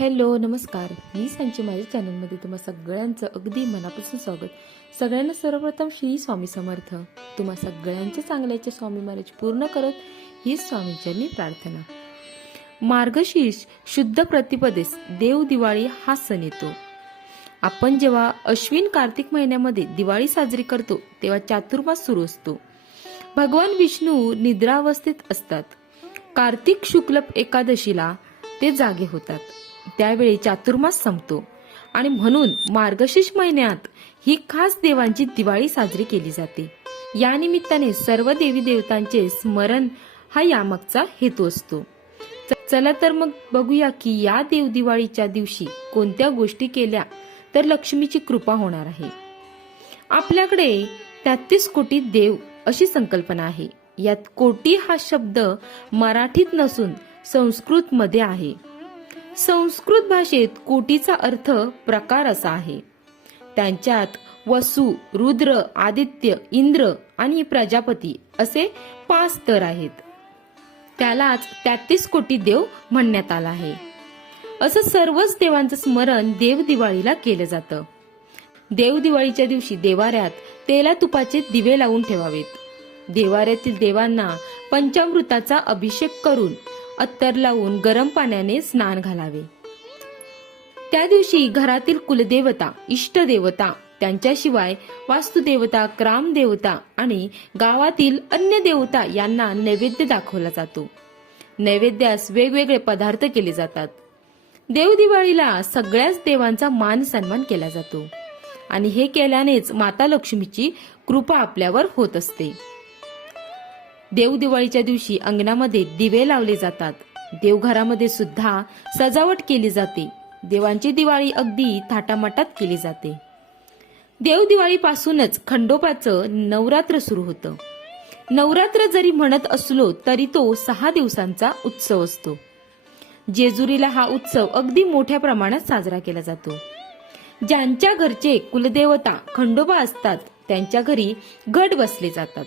Hello नमस्कार. मी सांची माझ्या चॅनलमध्ये तुम्हा सगळ्यांचं अगदी मनापासून स्वागत. सगळ्यांना सर्वप्रथम श्री स्वामी समर्थ. तुम्हा सगळ्यांच्या चांगल्याच्या स्वामी महाराज पूर्ण करत ही स्वामींच्यांनी प्रार्थना. मार्गशीर्ष शुद्ध प्रतिपदेस देव दिवाळी हा सण येतो. आपण जेव्हा अश्विन कार्तिक महिन्यामध्ये दिवाळी साजरी करतो तेव्हा चातुर्मास सुरू असतो. भगवान विष्णू निद्रावस्थेत असतात. कार्तिक शुक्ल एकादशीला ते जागे होतात. त्यावेळी चातुर्मास संपतो. आणि म्हणून मार्गशीर्ष महिन्यात ही खास देवांची दिवाळी साजरी केली जाते. या निमित्ताने सर्व देवी देवतांचे स्मरण हा यामागचा हेतू असतो. चला तर मग बघूया की या देव दिवाळीच्या दिवशी कोणत्या गोष्टी केल्या तर लक्ष्मीची कृपा होणार आहे. आपल्याकडे तेहतीस कोटी देव अशी संकल्पना आहे. यात कोटी हा शब्द मराठीत नसून संस्कृत मध्ये आहे. संस्कृत भाषेत कोटीचा अर्थ प्रकार असा आहे. त्यांच्यात वसु रुद्र आदित्य इंद्र आणि प्रजापती असे पाच स्तर आहेत. त्यालाच तेहतीस कोटी देव म्हणण्यात आला आहे. असं सर्वच देवांचं स्मरण देव दिवाळीला केलं जातं. देव दिवाळीच्या दिवशी देवाऱ्यात तेला तुपाचे दिवे लावून ठेवावेत. देवाऱ्यातील देवांना पंचामृताचा अभिषेक करून अत्तर लावून गरम पाण्याने स्नान घालावे. त्या दिवशी घरातील कुलदेवता इष्टदेवता त्यांच्याशिवाय वास्तुदेवता ग्रामदेवता आणि गावातील अन्य देवता यांना नैवेद्य दाखवला जातो. नैवेद्यास वेगवेगळे पदार्थ केले जातात. देवदिवाळीला सगळ्याच देवांचा मान सन्मान केला जातो. आणि हे केल्यानेच माता लक्ष्मीची कृपा आपल्यावर होत असते. देवदिवाळीच्या दिवशी अंगणामध्ये दिवे लावले जातात. देवघरामध्ये सुद्धा सजावट केली जाते. देवांची दिवाळी अगदी थाटामाटात केली जाते. देवदिवाळीपासूनच खंडोबाचं नवरात्र सुरू होतं. नवरात्र जरी म्हणत असलो तरी तो सहा दिवसांचा उत्सव असतो. जेजुरीला हा उत्सव अगदी मोठ्या प्रमाणात साजरा केला जातो. ज्यांच्या घरचे कुलदेवता खंडोबा असतात त्यांच्या घरी घट बसले जातात.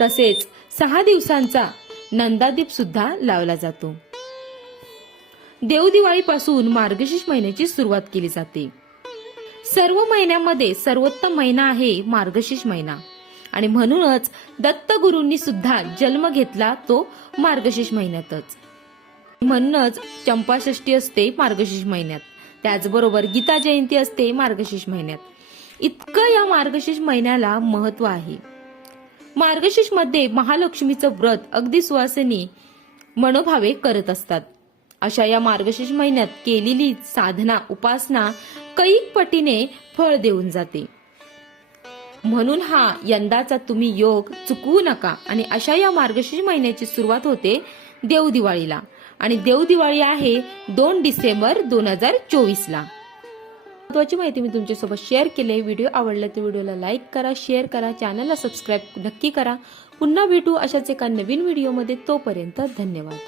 तसेच सहा दिवसांचा नंदादीप सुद्धा लावला जातो. देवदिवाळीपासून मार्गशीर्ष महिन्याची सुरुवात केली जाते. सर्व महिन्यामध्ये सर्वोत्तम महिना आहे मार्गशीर्ष महिना. आणि म्हणूनच दत्तगुरूंनी सुद्धा जन्म घेतला तो मार्गशीर्ष महिन्यातच. म्हणूनच चंपाषष्ठी असते मार्गशीर्ष महिन्यात. त्याचबरोबर गीता जयंती असते मार्गशीर्ष महिन्यात. इतकं या मार्गशीर्ष महिन्याला महत्त्व आहे. मार्गशीर्षमध्ये महालक्ष्मीचं व्रत अगदी सुवासिनी मनोभावे करत असतात. अशा या मार्गशीर्ष महिन्यात केलेली साधना उपासना कैक पटीने फळ देऊन जाते. म्हणून हा यंदाचा तुम्ही योग चुकवू नका आणि अशा या मार्गशीर्ष महिन्याची सुरुवात होते देव दिवाळीला आणि देव दिवाळी आहे दोन डिसेंबर दोन हजार चोवीस ला महत्वाची माहिती मी तुमच्यासोबत शेअर केली. व्हिडिओ आवडला तर व्हिडिओला लाईक करा शेअर करा चॅनलला सबस्क्राईब नक्की करा. पुन्हा भेटू अशाच एका नवीन व्हिडिओमध्ये तोपर्यंत धन्यवाद.